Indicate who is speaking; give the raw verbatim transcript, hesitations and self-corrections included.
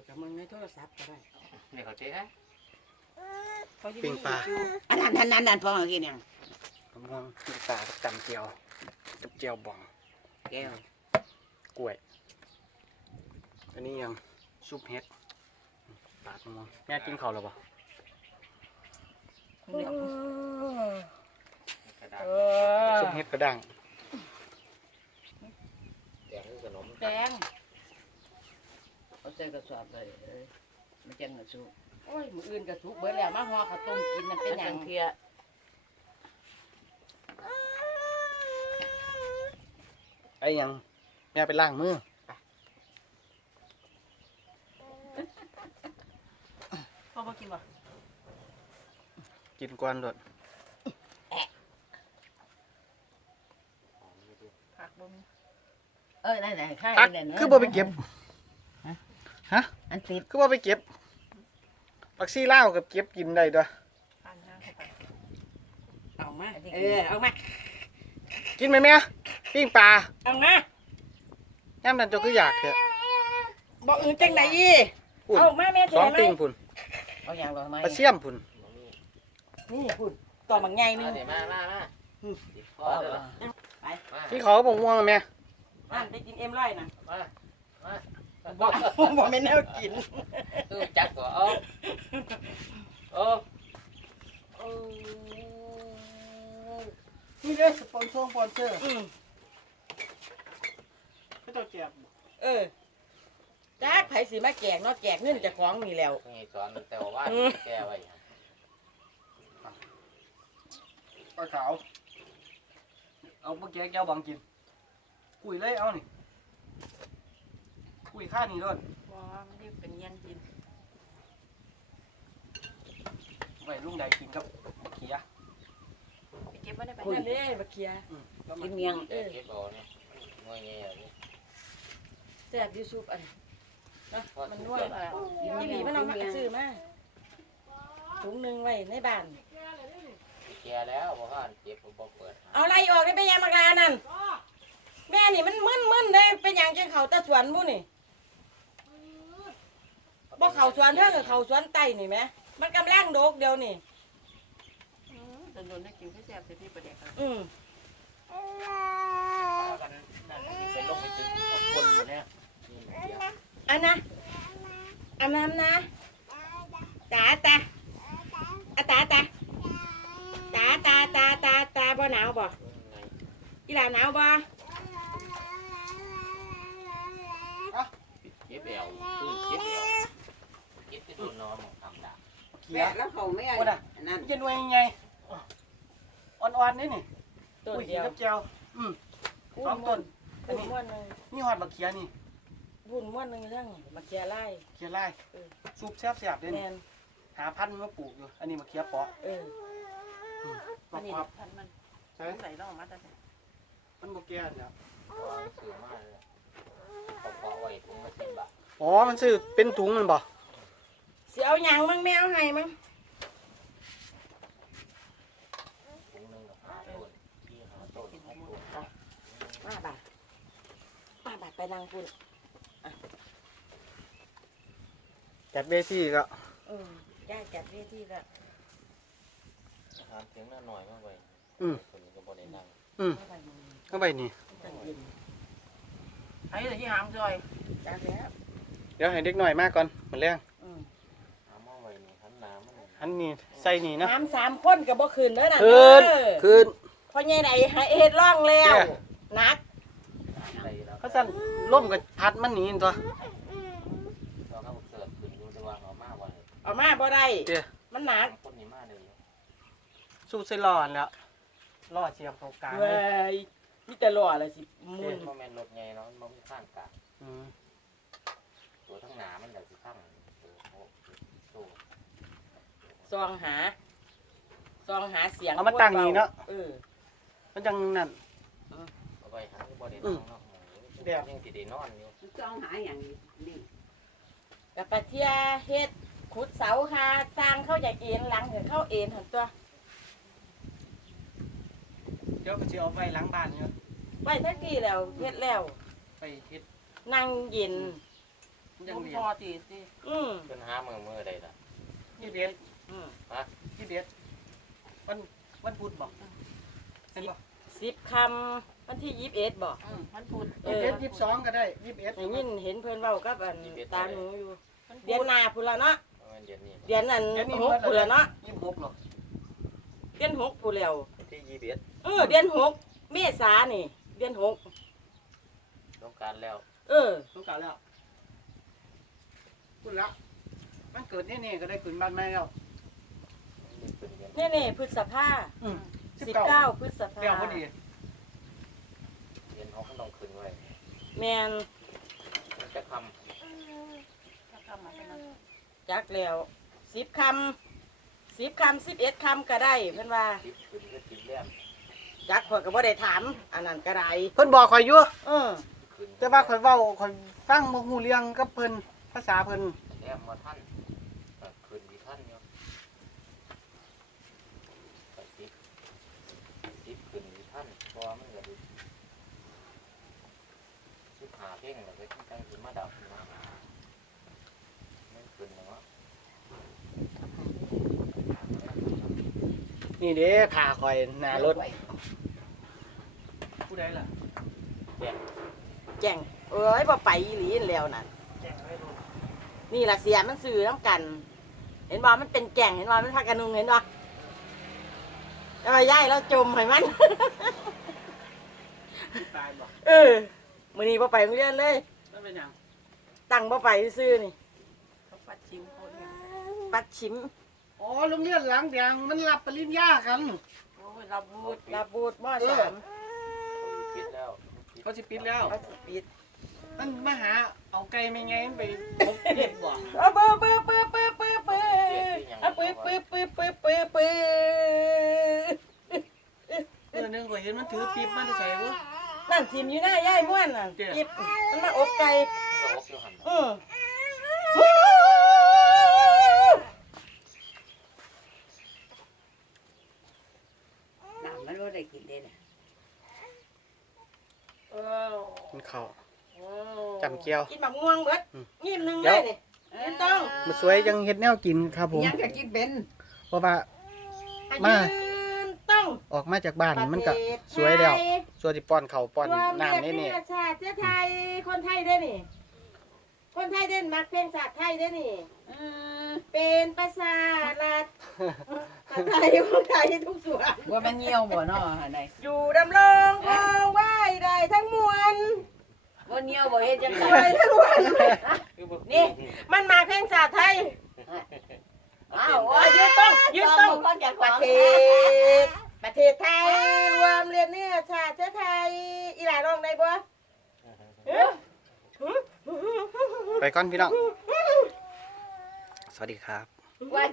Speaker 1: กับมึงในโทรศัพท์ก็ได้
Speaker 2: เนี่ยเขาเจ๊ฮะ
Speaker 3: ปิ้งปลา
Speaker 1: อันนั้นอันนั้นอันนั้นพอกินยัง
Speaker 3: กำลังปิ้งปลากับจำเจียวกับเจียวบอง
Speaker 1: แก้ว
Speaker 3: กล้วยอันนี้ยังซุปเห็ดปาดมองแม่กินข้าวหรือเปล่าซุปเห็ดกระด้าง
Speaker 2: แดงขนม
Speaker 1: แดงเอาใส่กระสอบเลยมันจังกระสุกโอ้ยมืออื่นกระสุกเบิดแล้วมาห่อข้าวต้มกินมันเป็นอย่างเพีย
Speaker 3: ไอ้ยังแม่ไปล้างมือ
Speaker 1: พ่อมากินบ่
Speaker 3: กินกวนโดด
Speaker 1: ผักบ่มีเออได้ๆค่าย
Speaker 3: พัก
Speaker 1: ได้ๆ
Speaker 3: คือบ่ไปเก็บฮะ
Speaker 1: อันติด
Speaker 3: คือบ่ไปเก็บผักซี่ลาวกับเก็บกินได้ด้วย
Speaker 1: เอามาเออเอามา
Speaker 3: กินไหมแม่ปิ้งปลา
Speaker 1: เอามา
Speaker 3: ย่ำนั่นเจ้าคืออยากเถอะ
Speaker 1: บ่อื่นจังไดอี
Speaker 3: พุ่น
Speaker 1: เอามาแม่
Speaker 3: สองปิ้งพุ่น
Speaker 1: เอาอย่างบ่มา
Speaker 3: ปลาเสี่ยมพุ่น
Speaker 1: นี่พุ่นต่อบักใหญ่นึง
Speaker 2: เดี๋ยวมามามาติดคอเดี๋ยวไปมา
Speaker 3: ที่เขาบอกม่วงแม่
Speaker 1: นั่นไปกินเอ็มร้อยน่ะ
Speaker 2: มามา
Speaker 1: บ่บ่แม่นแนวกิน
Speaker 2: เออจัดก่อนเอาโอ้โอ้
Speaker 3: นี่เด้อสปอนเซอร์สปอนเซอร์
Speaker 1: อืม
Speaker 3: เขาเจ้าแจก
Speaker 1: เออจักไผสิมาแจกเนาะแจกเงินเจ้าของนี่แล้ว
Speaker 2: ไงสอนแต่ว่าแก้ไว้
Speaker 3: ปลาขาวเอาเมื่อกี้แก้วบางกินคุยเลยเอานี่คุยค่านี่ด้วย
Speaker 1: บ่มันสิเป็นยันกิน
Speaker 3: ไว้ลุงใดกินกับมะเขือ
Speaker 1: ไปเก็บบ่ได้ไปนั่นเด้บักเขีย
Speaker 3: อืม
Speaker 1: กินเมียงเออ
Speaker 2: เก็บเอาเนี่ยงวยเงี้ยนี่
Speaker 1: แซ่บอยู่ซุปอันนะมันนัวอีหลีมันเอามาซื้อมาถุงนึงไว้ในบ้าน
Speaker 2: แก่แล้วบ่ฮานเจ็บบ่เปิด
Speaker 1: เอาไรออกได้ไปยามากลานั่นแม่นี่มันมึนมึนได้เป็นอย่างจังเขาตาสวนมู่นี่บ่เขาสวนเท่ากับเขาสวนไต่นี่ไหมมันกำลังโดกเดียวนี่
Speaker 4: โดนๆได้กินแซ่บๆใส่ที่ประเด็กครับ
Speaker 1: อืม
Speaker 2: กันนั่นไปลงไปถึงคนอยู่เนี่ย
Speaker 1: อันนะอันนั้นนะตาตาอะตาตาตาตาตาตาตาบ่หนาวบ่อีหลาหนาวบ่
Speaker 2: เก็บเอวตื้นเก็บเอวเก็บที่โดนนอนของทำดาบ
Speaker 3: เขีย
Speaker 4: แม่แล้วเขาไม่เอา
Speaker 3: โอ้น่ะ
Speaker 4: นั่น
Speaker 3: จะหน่วยยังไงอ่อนๆนี่นี่
Speaker 1: ต้น
Speaker 3: คุย
Speaker 1: เดียว
Speaker 3: กับเจียวอืมสองต้นอัน
Speaker 1: พุ่น
Speaker 3: นี้
Speaker 1: ม้วนหนึง
Speaker 3: นี่ฮอดบักเขียนี่
Speaker 1: พุ่นม้วนหนึงเรื่องมาเกียไล่
Speaker 3: เขียไร่
Speaker 1: เออ
Speaker 3: ซุปแซ่บๆเด้
Speaker 1: แม
Speaker 3: นี่
Speaker 1: น
Speaker 3: หาพันธุ์มาปลูกอยู่อันนี้มะเขือเปาะ
Speaker 1: เออ
Speaker 3: ปอก
Speaker 4: นี่
Speaker 3: ครับ
Speaker 4: พันมัน
Speaker 3: ใช่
Speaker 4: ใส่ล่องมาแต่ไหน
Speaker 3: มันบ่แก่เนี่ย
Speaker 2: ซื้อมาเลยเขาเพาะไว้ถุงละสิบบาท
Speaker 3: อ๋อมันซื้อเป็นถุงมันบ่
Speaker 1: สิเอาหยังมั้งแมวให้มั้ง
Speaker 2: ถุงหนึ่งห้าต้นที่ห้าต้นหกต้น
Speaker 1: ห้าบาทห้าบาทไปนั่งพุ่น
Speaker 3: จัดเวทีก็
Speaker 1: เออย่าจัดเวทีละ
Speaker 2: อาหารเพียงน้าหน่อยมากไปคนนี้ก็บ่ได้นั่ง
Speaker 3: อืม
Speaker 1: เอาไปมึง
Speaker 3: เข้าไปนี่
Speaker 1: จังเย็น
Speaker 4: ไอ้แต่ที่หามซอย
Speaker 1: จ้าแล้ว
Speaker 3: เดี๋ยวให้เด็กหน่อยมาก่อนเหมือนแรง
Speaker 1: อืม
Speaker 2: หามาไว้นี่หันน้ำมัน
Speaker 3: อันนี้ใส่นี่นะ
Speaker 1: น้ำสามคนกับบ่คืนเด้อน่ะ
Speaker 3: คืน
Speaker 1: เด้อ
Speaker 3: คืน
Speaker 1: พ่อใหญ่ไหนให้เฮ็ดร่องแล้ว
Speaker 3: แก่
Speaker 1: หนัก
Speaker 2: ใส่แล้ว
Speaker 3: เขาสั่นล่มกับพัดมันหนีตัว
Speaker 2: เราเข้าเสิร์ฟขึ้นดูแต่ว่าเอามาไว้
Speaker 1: เอามาบ่ได้
Speaker 3: เดี๋ยว
Speaker 1: มันหนัก
Speaker 2: คนนี้มาเลย
Speaker 3: สู้ใส่รอนแล้วรอเสียบเข้ากลางเล
Speaker 1: เว้
Speaker 3: ย
Speaker 1: ยมีแต่รออะไรสิมุน
Speaker 2: โมเมนต์รถไงเนาะมันมีข้างกะ
Speaker 3: อืม
Speaker 2: ตัวทั้งหนามันแบบข้างตัวโอ้โห
Speaker 1: ซองหาซองหาเสียง
Speaker 3: เอามาตั้งนี่เนาะ
Speaker 1: เออ
Speaker 3: มันจังนั่น
Speaker 2: เอาไปหาบ่ได้นั่งเนาะเดี๋ยวยังสิได้นอนอยู่
Speaker 4: จ้องหาอย่างนี้นี่
Speaker 1: กับปะเทียเฮ็ดขุดเสาค่ะสร้างเข้าจากเอ็นหลังเถอะเข้าเอ็นหันตัว
Speaker 3: เดี๋ยวก็จะเอาไว้หล้างบ้านเนี่ย
Speaker 1: ไว้ทักทีแล้วเฮ็ดแล้ว
Speaker 3: ไปเฮ็ด
Speaker 1: นั่งเย็น
Speaker 3: ยั
Speaker 4: ลุ
Speaker 3: ง
Speaker 4: ง
Speaker 3: เรีย
Speaker 4: พ
Speaker 3: น
Speaker 4: อตีสิ
Speaker 1: อืม
Speaker 2: ขึ้นหามือมือใดล่ะ
Speaker 3: ยี่สิบเอ็ด
Speaker 1: อืม
Speaker 3: ยี่สิบเอ็ดวันวันพุธบอกเห็นบอก
Speaker 1: สิบคำวันที่ยี่สิบเอ็ดบอก
Speaker 4: อืมมันพูด
Speaker 1: เอ
Speaker 3: ยี่
Speaker 1: อ
Speaker 3: สิบเอ็ดยี่สิบสองก็ได้ยี่สิบเอ็ด
Speaker 1: ได้ยินเห็นเพื่อนเว้ากับอันตาหนูอยู่
Speaker 4: มันพู
Speaker 1: เดือนหน้าพุ่นละเนาะ
Speaker 2: มันเดือนนี้
Speaker 1: เดือนนั้นหกพุ่นละเนาะ
Speaker 3: ยี่สิบหกหรอ
Speaker 1: เดือนหกพุ่นแล้ว
Speaker 2: ที่ยี่สิบเอ็ด
Speaker 1: เออเดือนหกเมษานี่ เดือนหก
Speaker 2: ต้องการแล้ว
Speaker 1: เออ
Speaker 3: ต้องการแล้วคุณละมันเกิดแน่ๆก็ได้ขึ้นบ้านแม่แล้ว
Speaker 2: ขึ้นเดือน
Speaker 1: แน่แน่ๆพฤษภา
Speaker 3: อืมสิบ
Speaker 1: สิบ
Speaker 3: เก้า
Speaker 1: เก้าพฤษภา
Speaker 3: เดี๋ยวพอดี
Speaker 2: เดือนเขาก็ต้องขึ้นไว้
Speaker 1: แมน
Speaker 2: มันจะค
Speaker 4: ถ้าเข้ามาเป็นนั้น
Speaker 1: จักแล้วสิบคำสิบคำสิบเอ็ดคำก็ได้เพื่อนว่า
Speaker 2: ำทิปขึ้นก็ทิปแล้ม
Speaker 1: จักข่อยก็บ่ได้ถามอันนั้นก็ได้
Speaker 3: เพิ่นบอกข่อยอยู่
Speaker 1: เออ
Speaker 2: ขึ้น
Speaker 3: แต่ว่าข่อยเว้าข่อยฟังบ่ฮู้เรื่องกับเพิ่นภาษาเพิ่น
Speaker 2: แล้มมาท่านก็ขึ้นดีท่านอยู่ก็ทิปทิปขึ้นดีท่านเพราะว่ามันก็ดูชิบหาเพ่งแล้วก็ตั้งขึ้นมาดับขึ้นมาไม่ขึ้นเนาะ
Speaker 3: นี่เด้พาข่อยหน้ารถผู้ใดล่ะ
Speaker 1: แจ้งเอ้ยบ่ไปอีหลีนั่นแล้วน่ะ
Speaker 3: แจ้งไว้รถ
Speaker 1: นี่ล่ะเสียมันซื้อน้ำกัน เห็นบ่มันเป็นแก่งเห็นบ่มันพักกันนุงเห็นบ่แล้วมาย่ายแล้วจมให้มัน
Speaker 3: ตายบ่
Speaker 1: เออมื้อนี้บ่ไปโรงเรียนเลย
Speaker 3: มันเป็นหยัง
Speaker 1: ตั้งบ่ไปซื่อๆนี่
Speaker 4: เขาปัดชิมเขาเนี่ย
Speaker 1: ปัดชิม
Speaker 3: อ๋อโรงเรียนหลังแดงมันรับปริญญากัน
Speaker 4: โอ้ยรับบูด
Speaker 1: ลาบูดม
Speaker 3: เออ
Speaker 1: สาม
Speaker 2: เขาปิดแล้ว
Speaker 3: เขาสิปิดแล้ว
Speaker 1: เขาสิปิด
Speaker 3: มันมาหาเอาไก่ไม่ไงมันไปพบเด็ดบ่
Speaker 1: เอาเปื้อเปื้อเปื้อเปื้อเปื้อเปื้อเอาปื้อปื้อปื้อปื้อปื้อปื้อ
Speaker 3: เมื่อนึงก็เห็นมันถือปี๊บมันจะใส่บ่
Speaker 1: นั่นทีมอยู่หน้าย่ายม่วนน่ะ
Speaker 3: เจ้า
Speaker 1: จิบมันมาอบไก่
Speaker 2: ก็อบอยู่หัน
Speaker 1: อือ
Speaker 5: น้ำมันว่าได้กินได้น่ะ
Speaker 4: เออ
Speaker 3: กินข้าว
Speaker 4: โอ้
Speaker 3: จำเกียว
Speaker 1: กินบักม่วงเบิด
Speaker 3: อืม
Speaker 1: ยิ้มหนึง
Speaker 3: เดี๋
Speaker 1: เลย
Speaker 3: ยว
Speaker 1: นี่ยืนต้อง
Speaker 3: มาสวยยังเฮ็ดแนวกินครับผม
Speaker 5: ยังก็กินเป็น
Speaker 3: เพราะว่า
Speaker 1: อ่ะ
Speaker 3: มา
Speaker 1: ยืนต้อง
Speaker 3: ออกมาจากบ้านมันก็
Speaker 1: ประเทศ
Speaker 3: สวยแล้ว
Speaker 1: ไทย
Speaker 3: ส่วนที่ป้อนข้าวป้อน
Speaker 1: รวม
Speaker 3: น้ำ
Speaker 1: เรี
Speaker 3: นี่
Speaker 1: ย
Speaker 3: นี่
Speaker 1: กชาติไทยคนไทยได้อนี่ คนไทยเด่นมักเพลงชาติไทยได้อนี่
Speaker 4: อืม
Speaker 1: เป็นภาษาลัดภาษาไทยคนไทยทุกส่วน
Speaker 5: ว่ามันเหี่ยวบ่เนาะอันใด
Speaker 1: อยู่ดำรงคงไหวได้ทั้งมวล
Speaker 5: ว่าเหี่ยวบ่เฮ็ดจังได๋
Speaker 1: ไหวทั้งมวลนี่ มันมาเพลงชาติไทย
Speaker 5: อ้าว
Speaker 1: อ่ะยืนต้องยืนต้อง
Speaker 5: ฟังจาก
Speaker 1: ป
Speaker 5: ข
Speaker 1: ระ
Speaker 5: อง
Speaker 1: เทศ ประเทศไทยรวมเรียนเนื้อชาติเชื้อไทย อีหลาร้องได้บ่เอ้อ
Speaker 3: ไปก่อนพี่น้อง สวัสดีครับ
Speaker 5: ว่า